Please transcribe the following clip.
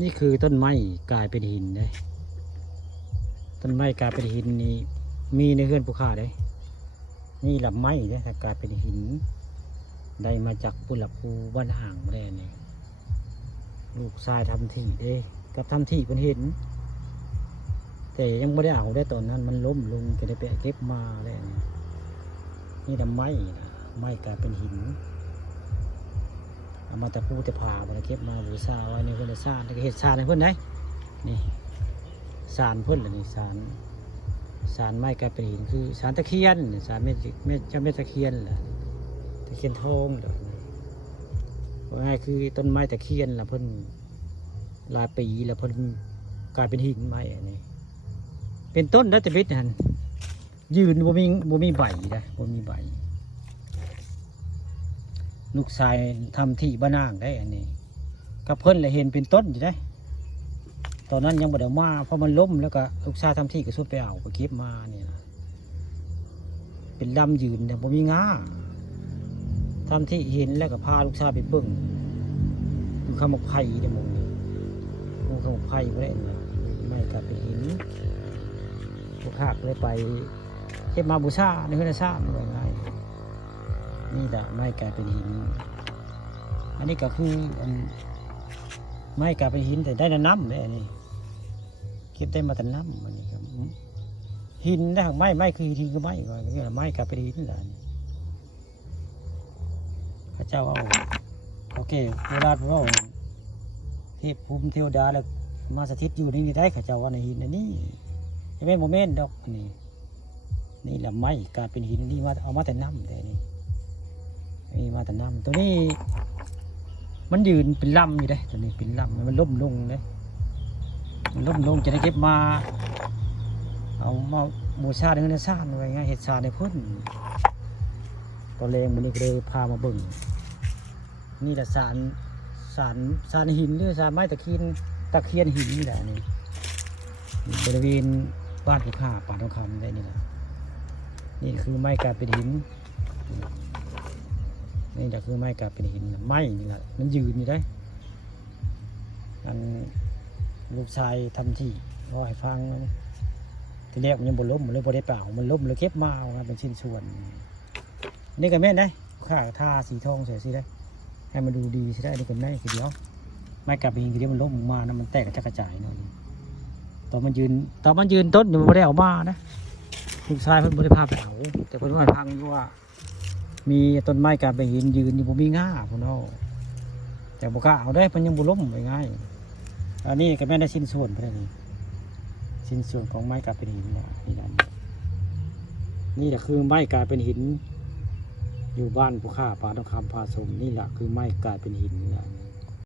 นี่คือต้นไม้กลายเป็นหินได้ต้นไม้กลายเป็นหินนี่มีในเฮือนผู้ค้าได้นี่ลำไม้ได้ถ้ากลายเป็นหินได้มาจากผู้หลักผู้บ้านห่างมาได้นี่ลูกชายทำที่เด้กับทำที่เป็นเห็นแต่ยังไม่ได้เอาได้ตอนนั้นมันล้มลงก็ได้ไปเก็บมาได้นี่ลำไม้นะไม้กลายเป็นหินเอามาแต่ผู้แต่ผ่ามาเก็บมาบูชาไว้ในเพื่อนสร้างแล้วก็เห็ดสร้างในเพื่อนได้นี่สารเพื่อนเลยนี่สารไม้กลายเป็นหินคือสารตะเคียนสารเม็ดเจ้าเม็ดตะเคียนแหละตะเคียนทองเดี๋ยวง่ายคือต้นไม้ตะเคียนละเพิ่นหลายปีแล้วเพิ่นกลายเป็นหินไม้อันนี้เป็นต้นดัชมิตรนั่นยืนบ่มีใบนะบ่มีใบลูกชายทำที่บ้านนางได้อันนี้กับเพิ่นเลยเห็นเป็นต้นอยู่ได้ตอนนั้นยังบ่ได้มาเพราะมันล้มแล้วก็ลูกชายทำที่ก็สุดไปเอาไปเก็บมาเนี่ยนะเป็นลำยืนแต่บ่มีงาทำที่เห็นแล้วก็พาลูกชายไปเบิ่งอยู่ข้างหมกไผ่เดี๋ยวมึงข้างหมกไผ่บ่ได้นะไม่กลายเป็นหินลูกค้าก็เลยไปเก็บมาบูชาในเฮือนสร้างว่าง่ายนี่แหละไม่กลายเป็นหินอันนี้ก็คือไม่กลายเป็นหินแต่ได้น้ำเลยอันนี้เก็บได้มาแต่น้ำอันนี้ครับหินได้หากไม่คือหินคือไม่ว่าอย่างเงี้ยไม่กลายเป็นหินแหละพระเจ้าเอาโอเคโบราณว่าเทพภูมิเทวดาแล้วมาสถิตอยู่ในนี้ได้ข้าเจ้าว่าในหินอันนี้จะไม่โมเมนต์ดอกนี่นี่แหละไม้กลายเป็นหินนี่มาเอามาแต่น้ำแต่นี่มาแต่น้ำตัวนี้มันยืนเป็นลำอยู่ได้ตัวนี้เป็นลำมันล้มลงเลยมันล้มลงจะได้เก็บมาเอามาบูชาในเงินสร้างอะไรเงี้ยเห็ดชาในพุ่นตอนแรงมันนี่ก็เลยพามาเบิ่งนี่แหละสารหินหรือสารไม้ตะเคียนหินนี่แหละนี่บริเวณบ้านผู้ค้าป่าทองคำได้นี่แหละนี่คือไม้กลายเป็นหินนี่แหละคือไม้กลายเป็นหินไม้นี่แหละมันยืนอยู่ได้อันลูกชายทำที่รอให้ฟังทีแรกมันยังบ่ล้มมันเลยบ่ได้เปล่ามันล้มเลยเก็บมาเอาเป็นชิ้นส่วนนี่ก็แม่นได้ข้าทาสีทองใส่สิได้ให้มันดูดีสิได้ดูกันได้ทีเดียวไม้กลายเป็นหินทีเดียวมันล้มมานะมันแตกกระจายเนาะตอนมันยืนต้นมันไม่ได้เอามานะลูกชายเพิ่นบ่ได้พาไปเอาแต่เพิ่นว่าพังว่ามีต้นไม้กลายเป็นหินยืนอยู่บ่มีง่าพุ่นเนาะแต่บ่กล้าเอาได้มันยังบ่ล้มไปง่ายอันนี้ก็แม่นได้ชิ้นส่วนเพิ่นนี่ชิ้นส่วนของไม้กลายเป็นหินนี่นั่นนี่แหละคือไม้กลายเป็นหินอยู่บ้านผู้ค้าป่าทองคำพาสมนี่แหละคือไม้กลายเป็นหิน